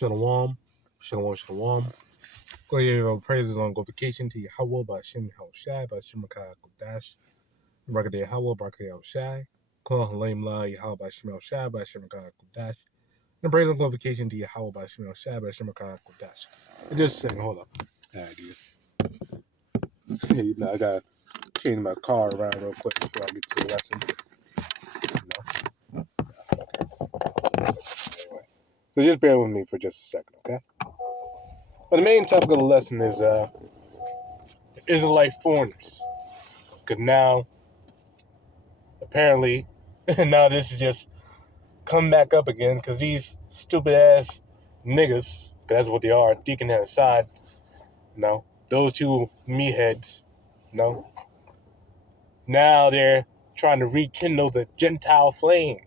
Shalom, shalom, shalom. Go ahead and praises on glorification to YAHAWAH, BAHASHAM, YAHAWASHI, BAHASHAM, QADASH, BARAK YAHAWAH, BARAK YAHAWASHI, HALAHYAM, YAHAWAH, BAHASHAM, YAHAWASHI, BAHASHAM, QADASH, and praise on glorification to YAHAWAH, BAHASHAM, YAHAWASHI, BAHASHAM, QADASH. Just a second, hold up. I gotta change my car around real quick before I get to the lesson. Anyway. So just bear with me for just a second, okay? But the main topic of the lesson is Israelite foreigners. Because now, apparently, now this is just come back up again because these stupid ass niggas, that's what they are, Deacon and Assad, those two meatheads, now they're trying to rekindle the Gentile flame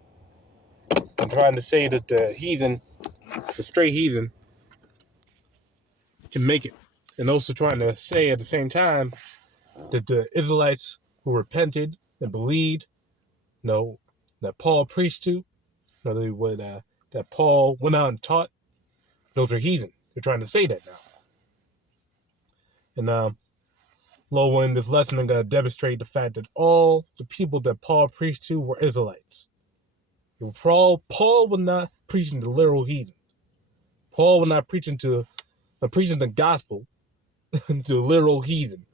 and trying to say that the heathen, the straight heathen, can make it. And also trying to say at the same time that the Israelites who repented and believed, that Paul preached to, that Paul went out and taught, those are heathen. They're trying to say that now. And Lord, in this lesson, I'm going to demonstrate the fact that all the people that Paul preached to were Israelites. Paul was not preaching to literal heathen. Paul was not preaching the gospel to literal heathen.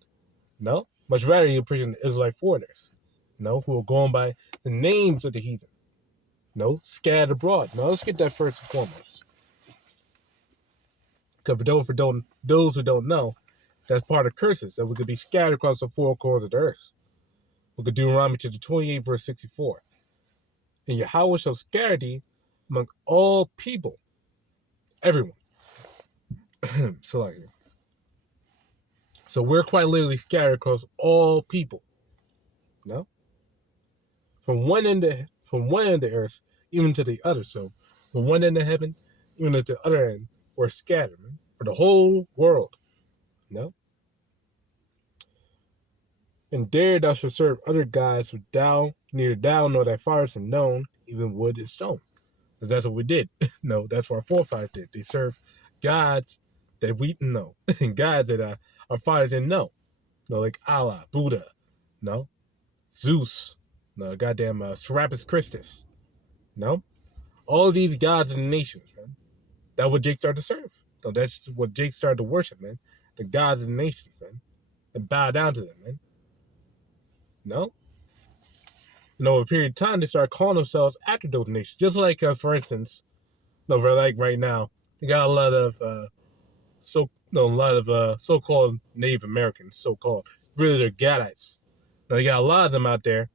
No, much rather he was preaching to Israelite foreigners, who were going by the names of the heathen. Scattered abroad. Now let's get that first and foremost. Because for those who don't know, that's part of curses, that we could be scattered across the four corners of the earth. Look at Deuteronomy chapter 28, verse 64. And Yahweh shall scatter thee among all people, everyone. So we're quite literally scattered across all people. From one end of the earth even to the other. So from one end of heaven even to the other end, we're scattered, man, for the whole world. And there thou shalt serve other gods, which neither thou nor thy fathers have known, even wood and stone. And that's what we did. That's what our forefathers did. They served gods that we didn't know, and gods that our fathers didn't know. Like Allah, Buddha, Zeus, goddamn Serapis Christus. All these gods of the nations, man. That's what Jake started to serve. So that's what Jake started to worship, man. The gods of the nations, man. And bow down to them, man. A period of time, they started calling themselves after those nations. Just like, for instance, like right now, you got a lot of so-called Native Americans, so-called. Really, they're Gadites. You got a lot of them out there,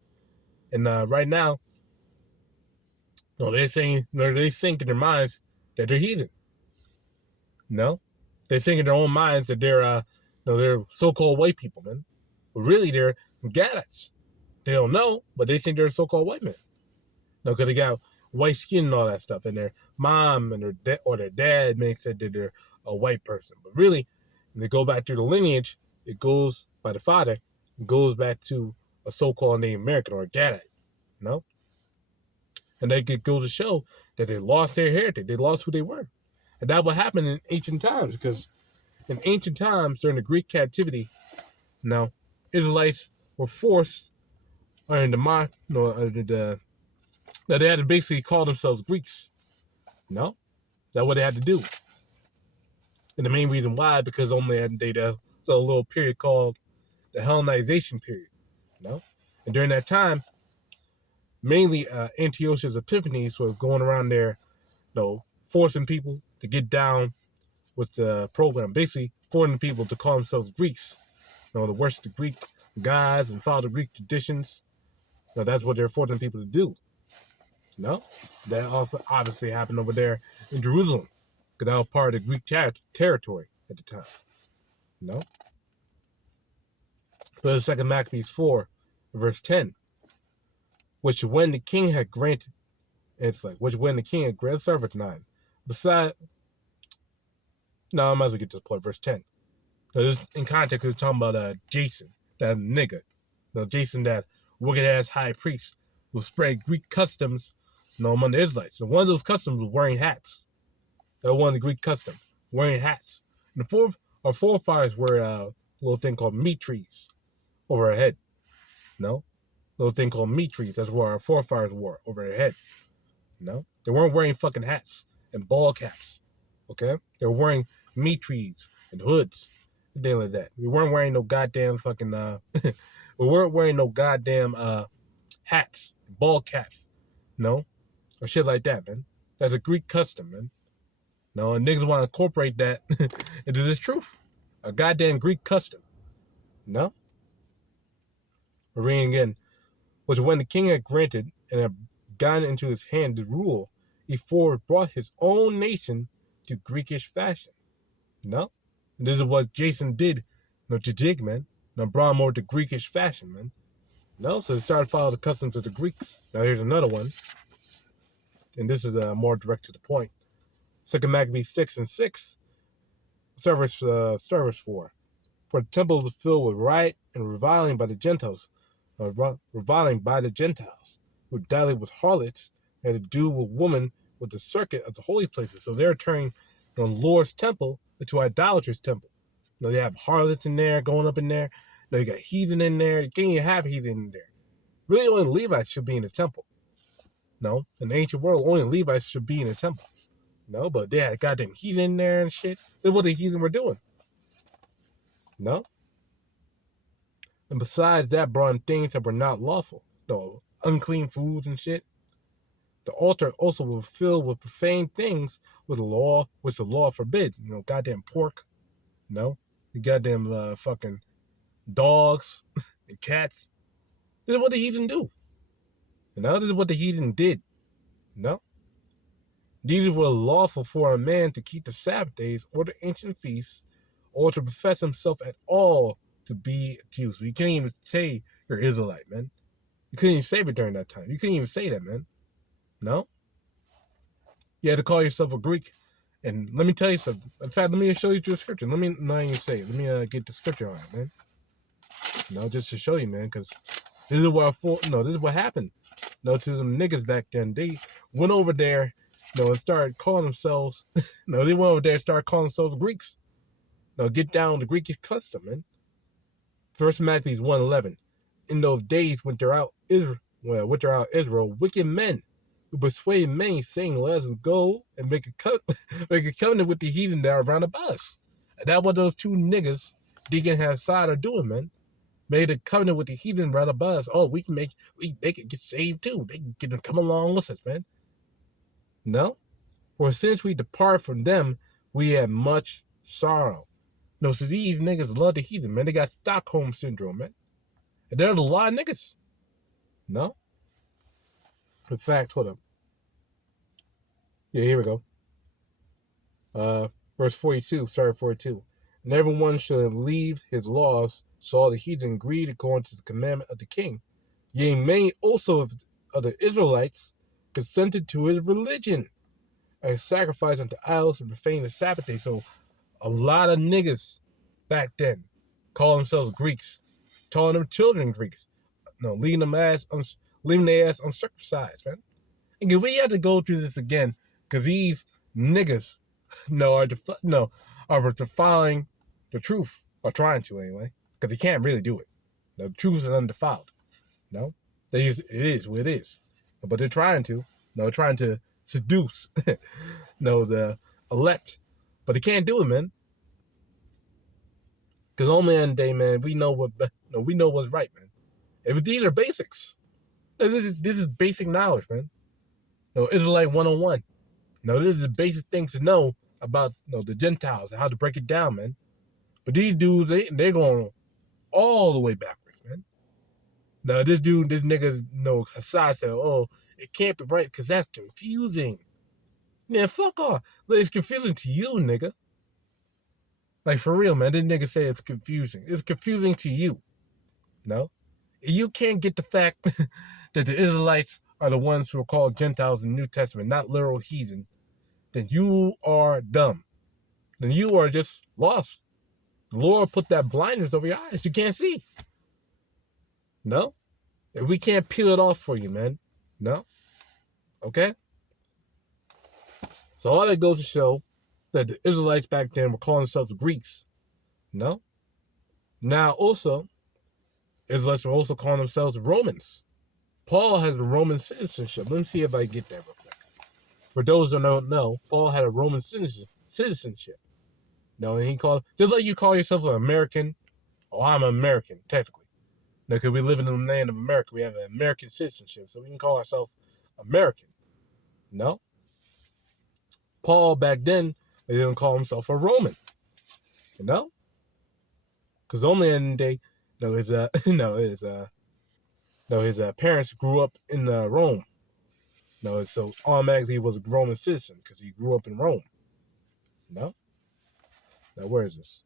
and right now, they're saying, they think in their minds that they're heathen. They think in their own minds that they're so-called white people, man. But really, they're Gadites. They don't know, but they think they're so-called white men. Because they got white skin and all that stuff, and their mom and their dad makes it that they're a white person. But really, when they go back through the lineage, it goes by the father, it goes back to a so-called Native American or a Gadite, And they go to show that they lost their heritage, they lost who they were. And that would happen in ancient times, because in ancient times, during the Greek captivity, Israelites were forced under that they had to basically call themselves Greeks. That's what they had to do. And the main reason why, because only there was a little period called the Hellenization period. And during that time, mainly Antiochus Epiphanes was going around there, forcing people to get down with the program, basically forcing people to call themselves Greeks, to worship the Greek gods and follow the Greek traditions. That's what they're forcing people to do. That also obviously happened over there in Jerusalem, because that was part of the Greek territory at the time. But the 2 Maccabees 4, verse 10, which when the king had granted, sorry, verse 9. I might as well get to the point, verse 10. Now, this, in context, we're talking about Jason, that nigga. Jason, that wicked-ass high priest who spread Greek customs among the Israelites. And one of those customs was wearing hats. That one of the Greek custom, wearing hats. And the fourth, our forefathers wear a little thing called meat trees over our head. No, little thing called meat trees. That's what our forefathers wore over their head. No, they weren't wearing fucking hats and ball caps. Okay, they were wearing meat trees and hoods and things like that. We weren't wearing no goddamn fucking we weren't wearing no goddamn hats, ball caps, no, or shit like that, man. That's a Greek custom, man. No, and niggas want to incorporate that into this truth. A goddamn Greek custom. No? We're reading again. Which when the king had granted and had gotten into his hand to rule, he forward brought his own nation to Greekish fashion. No? And this is what Jason did, to Jig, man. Brought him over to Greekish fashion, man. No? So they started to follow the customs of the Greeks. Now here's another one. And this is more direct to the point. 2 Maccabees 6:6. Start verse 4. For the temples are filled with riot and reviling by the Gentiles, reviling by the Gentiles, who dilate with harlots, had to do with women with the circuit of the holy places. So they're turning the Lord's temple into idolatrous temple. They have harlots in there, going up in there. You got heathen in there. You can't even have heathen in there. Really, only Levites should be in the temple. No, in the ancient world, only Levites should be in the temple. No, but they had goddamn heathen in there and shit. That's what the heathen were doing. No? And besides that, brought in things that were not lawful. No, unclean foods and shit. The altar also was filled with profane things with the law, which the law forbid. Goddamn pork. No? You goddamn fucking dogs and cats. This is what the heathen do. This is what the heathen did. No? These were lawful for a man to keep the Sabbath days or the ancient feasts, or to profess himself at all to be a Jew. So you can't even say you're Israelite, man. You couldn't even say it during that time. You couldn't even say that, man. No? You had to call yourself a Greek. And let me tell you something. In fact, let me show you the scripture. Let me not even say it. Let me get the scripture on it, man. Just to show you, man, because this is what this is what happened. To them niggas back then. They went over there, and started calling themselves. They went over there and started calling themselves Greeks. Get down to Greek custom, man. 1 Maccabees 1:11. In those days went there out Israel, wicked men who persuaded many, saying, "Let us go and make a covenant with the heathen that are around about us." And that's what those two niggas, Deacon and Hassad, are doing, man. Made a covenant with the heathen right above us. Oh, they can get saved too. They can come along with us, man. No? For since we depart from them, we had much sorrow. So these niggas love the heathen, man. They got Stockholm syndrome, man. And they're a lot of niggas. No? In fact, hold up. Yeah, here we go. Verse 42, sorry, 42. And everyone should leave his laws, so all the heathen agreed according to the commandment of the king. Yea, many also of the Israelites consented to his religion, and sacrificed unto idols and profaned the Sabbath day. So a lot of niggas back then call themselves Greeks, calling them children Greeks. Leaving their ass uncircumcised, man. And we have to go through this again, because these niggas are defiling the truth, or trying to anyway, because they can't really do it. The truth is undefiled. It is what it is. But they're trying to. Trying to seduce the elect. But they can't do it, man. Because only in the day, man, we know what's right, man. If these are basics. This is basic knowledge, man. Israelite 101. This is the basic things to know about the Gentiles and how to break it down, man. But these dudes, they're going all the way backwards, man. This niggas, Hassad said, oh, it can't be right because that's confusing. Man, fuck off. It's confusing to you, nigga. Like, for real, man. This nigga say it's confusing. It's confusing to you. No? You can't get the fact that the Israelites are the ones who are called Gentiles in the New Testament, not literal heathen. Then you are dumb. Then you are just lost. The Lord put that blindness over your eyes. You can't see. No? And we can't peel it off for you, man. No? Okay? So all that goes to show that the Israelites back then were calling themselves Greeks. No. Now also, Israelites were also calling themselves Romans. Paul has a Roman citizenship. Let me see if I get that real quick. For those who don't know, Paul had a Roman citizenship. No, and he called, just like you call yourself an American, I'm an American, technically. Now, because we live in the land of America, we have an American citizenship, so we can call ourselves American. No? Paul, back then, they didn't call himself a Roman. You know? Because only in the day, his parents grew up in Rome. No, so automatically he was a Roman citizen because he grew up in Rome. No? Now, where is this?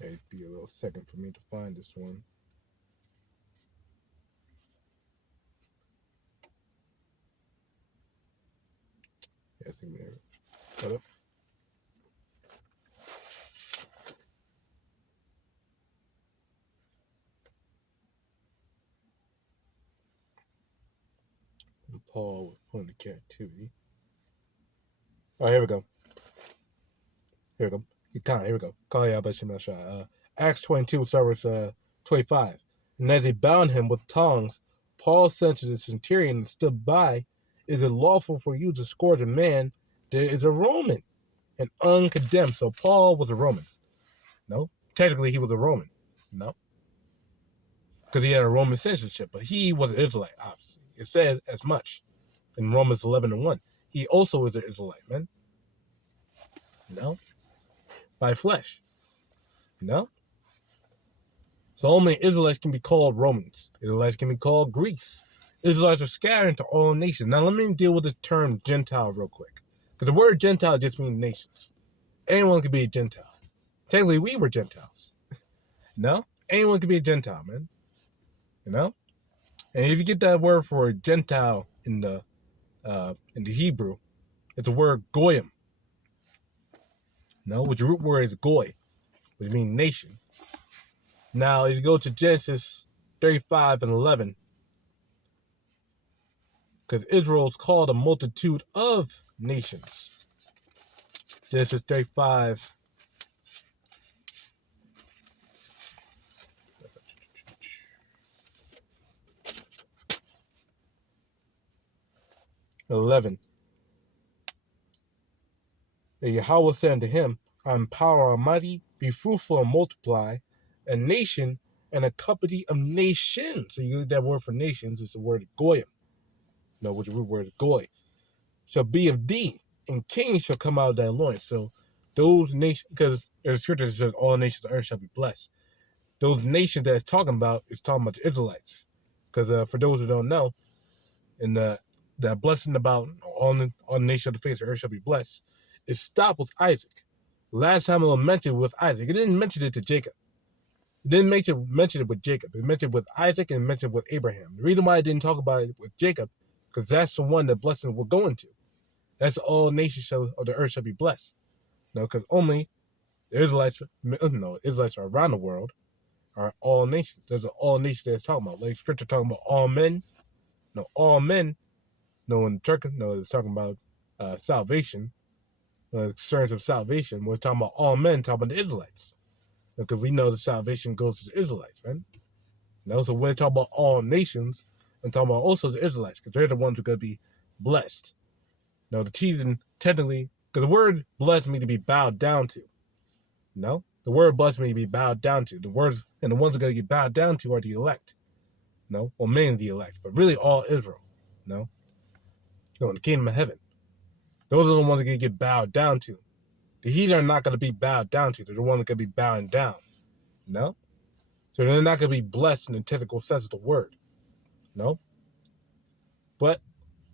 It'd be a little second for me to find this one. Yes, give me there. Hold up. Paul was put into captivity. Oh, here we go. Here we go. Here we go. Call YAHAWASHI. Acts 22, start with 25. And as they bound him with tongs, Paul said to the centurion that stood by, "Is it lawful for you to scourge a man that is a Roman and uncondemned?" So Paul was a Roman. No? Technically, he was a Roman. No? Because he had a Roman citizenship, but he was an Israelite, obviously. It said as much in Romans 11:1. He also was an Israelite, man. No? By flesh. No? So only Israelites can be called Romans. Israelites can be called Greeks. Israelites are scattered into all nations. Now let me deal with the term Gentile real quick. Because the word Gentile just means nations. Anyone can be a Gentile. Technically, we were Gentiles. No? Anyone can be a Gentile, man. You know? And if you get that word for Gentile in the Hebrew, it's the word goyim. No? Which root word is goy, which means nation. Now, if you go to Genesis 35:11, because Israel is called a multitude of nations. Genesis 35. (11). And Yahweh said unto him, "I am power almighty, be fruitful and multiply, a nation and a company of nations." So you get that word for nations, it's the word goyim. No, which root word is goy. "Shall be of thee, and kings shall come out of thy loins." So those nations, because there's scripture that says all nations of the earth shall be blessed. Those nations that it's talking about is talking about the Israelites. Because for those who don't know, in that blessing about all the nations of the face of the earth shall be blessed, it stopped with Isaac. Last time it mentioned with Isaac. It didn't mention it to Jacob. It didn't mention it with Jacob. It mentioned it with Isaac and mentioned it with Abraham. The reason why I didn't talk about it with Jacob, because that's the one that blessing will go into. That's all nations of the earth shall be blessed. No, because only the Israelites, Israelites are around the world, are all nations. There's an all nations that it's talking about. Like scripture talking about all men. No, all men. No, in Turkey, no, it's talking about salvation. Concerns of salvation. We're talking about all men, talking about the Israelites. Because we know the salvation goes to the Israelites, man. So when we talk about all nations, I'm talking about also the Israelites, because they're the ones who are going to be blessed. Now, the teasing, technically, because the word blessed means to be bowed down to. No? The word blessed means to be bowed down to. The words, and the ones who are going to get bowed down to are the elect. No? Well, mainly the elect, but really all Israel. No? No, in the kingdom of heaven. Those are the ones that get bowed down to. The heathen are not going to be bowed down to. They're the ones that going to be bowing down. No? So they're not going to be blessed in the technical sense of the word. No? But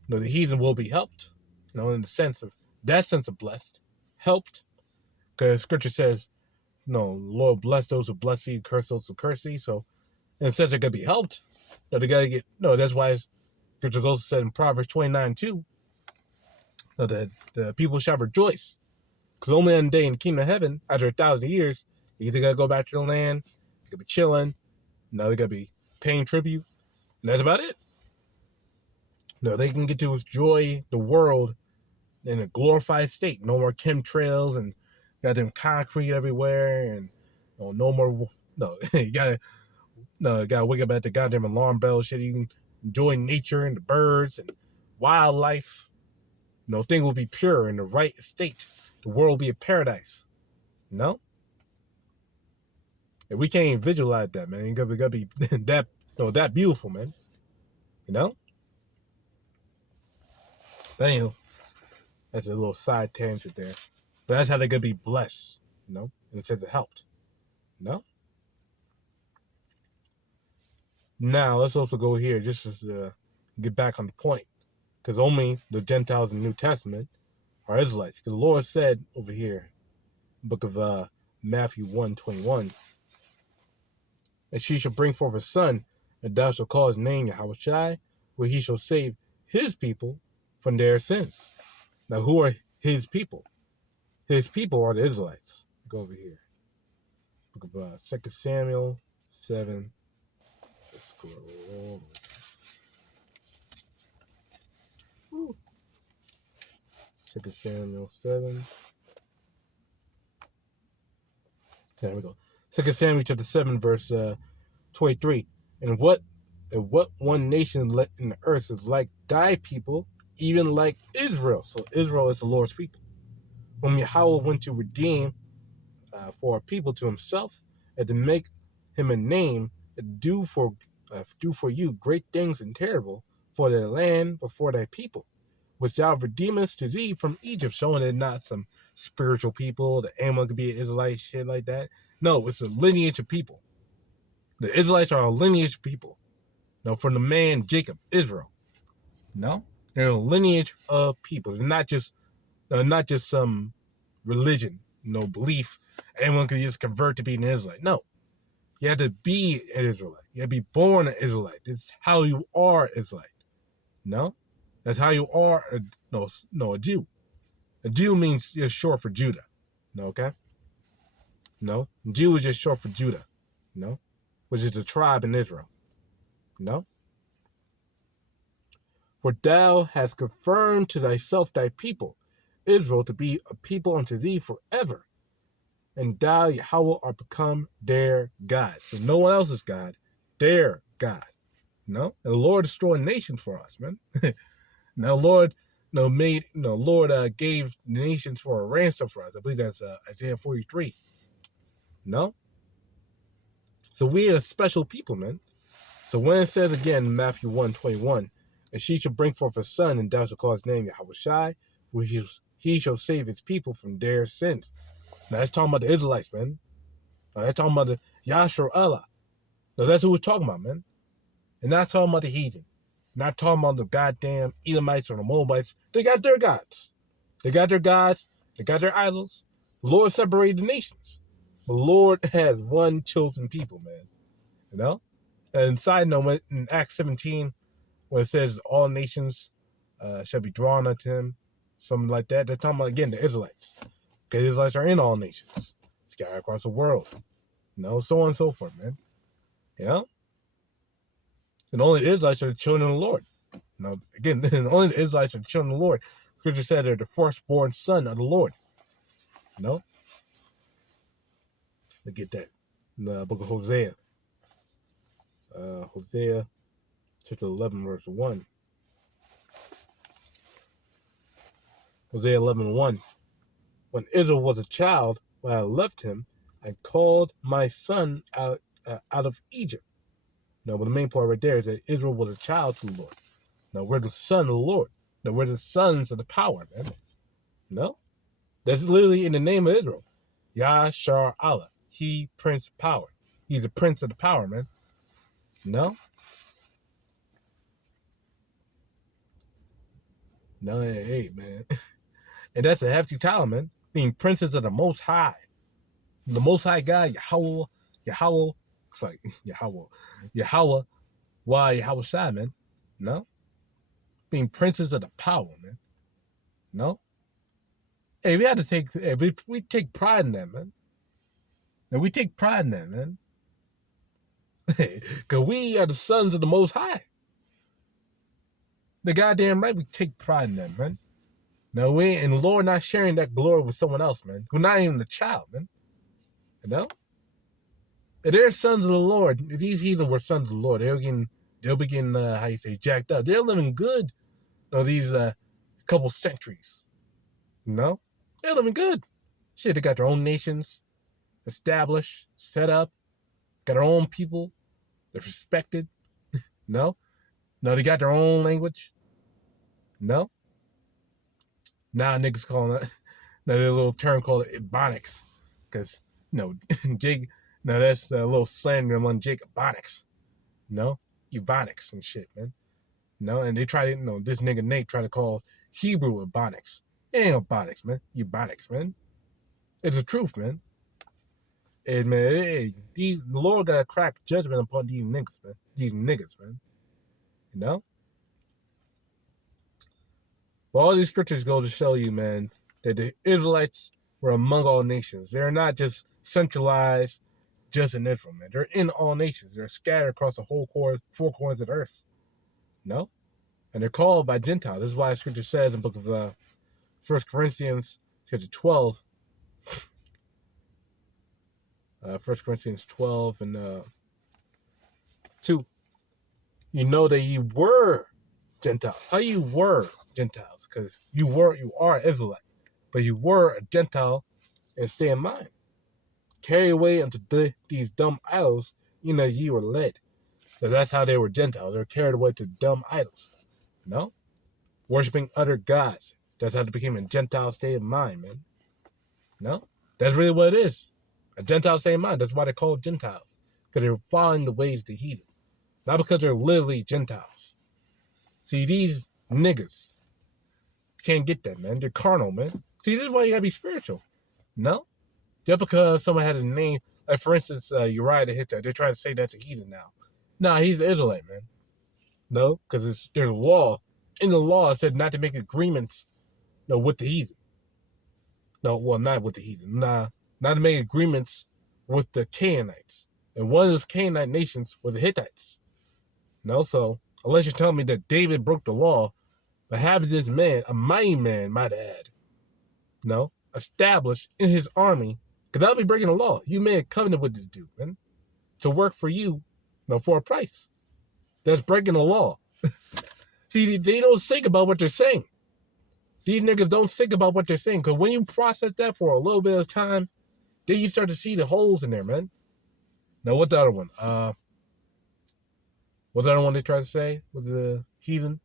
the heathen will be helped. In the sense of, that sense of blessed. Helped. Because scripture says, Lord bless those who bless thee, curse those who curse thee. So in a sense they're going to be helped. They got to get, that's why scripture also said in Proverbs 29:2, that the people shall rejoice. Because only on the day in the kingdom of heaven, after 1,000 years, you either got to go back to the land, you got to be chilling, they're going to be paying tribute, And that's about it. No, they can get to enjoy the world in a glorified state. No more chemtrails and goddamn concrete everywhere, and no more. No, you gotta wake up at the goddamn alarm bell. Shit, you can enjoy nature and the birds and wildlife. Thing will be pure in the right state. The world will be a paradise. No, and we can't even visualize that, man. You gotta be that beautiful, man. But anyway, that's a little side tangent there. But that's how they're gonna be blessed. And it says it helped. Now let's also go here just to get back on the point, because only the Gentiles in the New Testament are Israelites. Because the Lord said over here, book of Matthew 1:21, and she shall bring forth a son, and thou shalt call his name YAHAWASHI, where he shall save his people from their sins. Now, who are his people? His people are the Israelites. Go over here. Book of 2 Samuel 7. Let's go all the way. 2 Samuel 7. There we go. 2 Samuel chapter 7, verse 23. And what one nation in the earth is like thy people, even like Israel. So Israel is the Lord's people, whom Yahweh went to redeem for a people to himself, and to make him a name, and do for you great things and terrible for their land before thy people, which thou redeemest to thee from Egypt, showing it not some spiritual people, that anyone could be an Israelite, shit like that. No, it's a lineage of people. The Israelites are a lineage of people. From the man Jacob, Israel. They're a lineage of people. They're not just some religion, belief. Anyone could just convert to be an Israelite. No, you have to be an Israelite. You have to be born an Israelite. It's how you are Israelite. That's how you are. A Jew. A Jew means just short for Judah. Okay. Jew is just short for Judah. Which is a tribe in Israel. For thou hast confirmed to thyself thy people, Israel, to be a people unto thee forever. And thou, Yahweh, art become their God. So no one else is God. Their God. And the Lord destroyed nations for us, man. Now, Lord, gave the nations for a ransom for us. I believe that's Isaiah 43. So we are a special people, man. So when it says again in Matthew 1:21, and she shall bring forth a son, and thou shalt call his name YAHAWASHI, where he shall save his people from their sins. Now that's talking about the Israelites, man. That's talking about the Yashar'Allah. Now that's who we're talking about, man. And not talking about the heathen. Not talking about the goddamn Edomites or the Moabites. They got their gods. They got their gods. They got their idols. The Lord separated the nations. The Lord has one chosen people, man. And side note, in Acts 17, when it says all nations shall be drawn unto him, something like that, they're talking about, again, the Israelites. Because the Israelites are in all nations, scattered across the world. So on and so forth, man. And only the Israelites are the children of the Lord. Again, only the Israelites are the children of the Lord. Scripture said they're the firstborn son of the Lord. Look at that. In the book of Hosea. Hosea chapter 11, verse 1. Hosea 11:1. When Israel was a child, when I left him, I called my son out of Egypt. But the main part right there is that Israel was a child to the Lord. We're the son of the Lord. We're the sons of the power, man. That's literally in the name of Israel. Yashar'Allah. He Prince of Power. He's a prince of the power, man. Hey, man. And that's a hefty title, man. Being princes of the Most High. The Most High God, Yahweh, it's like Yahweh, YAHAWASHI, man. Being princes of the power, man. Hey, we take pride in that, man. And we take pride in that, man. Because we are the sons of the Most High. The goddamn right we take pride in them, man. No, we ain't, and the Lord not sharing that glory with someone else, man. Who's not even the child, man. You know? If they're sons of the Lord, if these heathen were sons of the Lord, they'll be getting how you say, jacked up. They're living good, these couple centuries. You know? They're living good. Shit, they got their own nations established, set up, got their own people, they're respected. No? No, they got their own language. No? Now niggas calling it, there's a little term called Ebonics. Because, Jake, that's a little slander among Jake Ebonics. Ebonics and shit, man. And they try to, this nigga Nate try to call Hebrew Ebonics. It ain't Ebonics, man. Ebonics, man. It's the truth, man. And, man, the Lord got to crack judgment upon these niggas, man. These niggas, man. You know? But all these scriptures go to show you, man, that the Israelites were among all nations. They're not just centralized just in Israel, man. They're in all nations. They're scattered across the whole four corners of the earth. No? And they're called by Gentiles. This is why scripture says in the book of 1 Corinthians chapter 12, 1 Corinthians 12 and 2, you know that you were Gentiles. How you were Gentiles? Because you are Israelite, but you were a Gentile, and stay in mind. Carry away unto these dumb idols, as ye were led. So that's how they were Gentiles. They were carried away to dumb idols. No? Worshipping other gods. That's how they became a Gentile state of mind, man. No? That's really what it is. A Gentile state of mind. That's why they're called Gentiles. Because they're following the ways of the heathen. Not because they're literally Gentiles. See, these niggas can't get that, man. They're carnal, man. See, this is why you gotta be spiritual. No? Just because someone had a name, like for instance, Uriah the Hittite, they're trying to say that's a heathen now. Nah, he's an Israelite, man. No? Because there's a law. In the law, it said not to make agreements with the heathen. No, well, not with the heathen. Nah, not to make agreements with the Canaanites. And one of those Canaanite nations was the Hittites. No, so unless you're telling me that David broke the law, but having this man, a mighty man, might add, established in his army, because that'll be breaking the law. You made a covenant with this dude, man, to work for you, for a price. That's breaking the law. See, they don't think about what they're saying. These niggas don't think about what they're saying, because when you process that for a little bit of time, then you start to see the holes in there, man. Now, what's the other one? What's the other one they tried to say? Was the heathen?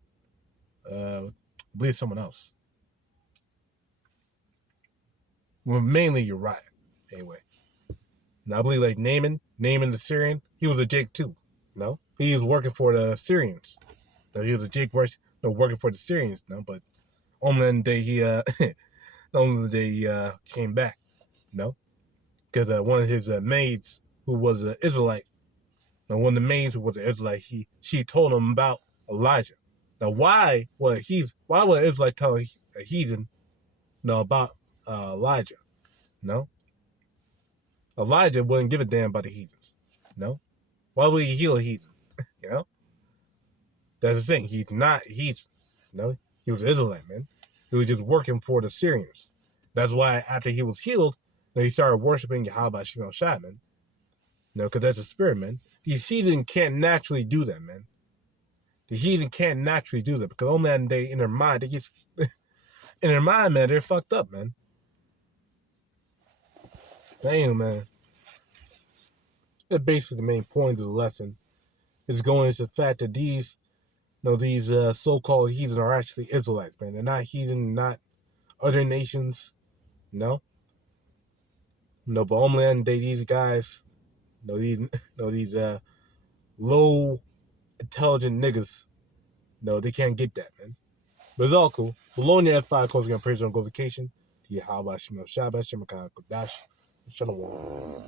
I believe someone else. Well, mainly Uriah, anyway. Now, I believe like Naaman the Syrian, he was a Jake too. No? He was working for the Syrians. No, he was a Jake working for the Syrians, but only the day he came back, because one of his maids who was an Israelite, one of the maids who was an Israelite, she told him about Elijah. Now, why would an Israelite tell a heathen about Elijah? No, Elijah wouldn't give a damn about the heathens. No, why would he heal a heathen? That's the thing. He's not a heathen. No, he was an Israelite, man. He was just working for the Syrians. That's why after he was healed, he started worshiping YAHAWASHI, man. Because that's a spirit, man. These heathen can't naturally do that, man. The heathen can't naturally do that because only that day in their mind, man, they're fucked up, man. Damn, man. That's basically the main point of the lesson is going into the fact that these so-called heathen are actually Israelites, man. They're not heathen, not other nations, but on land day, these guys, these low intelligent niggas, they can't get that, man. But it's all cool. Below in your F5 course, we're going to praise on go vacation. YAHAWASHI, Shabbat, Shemakai, QADASH, Shalom.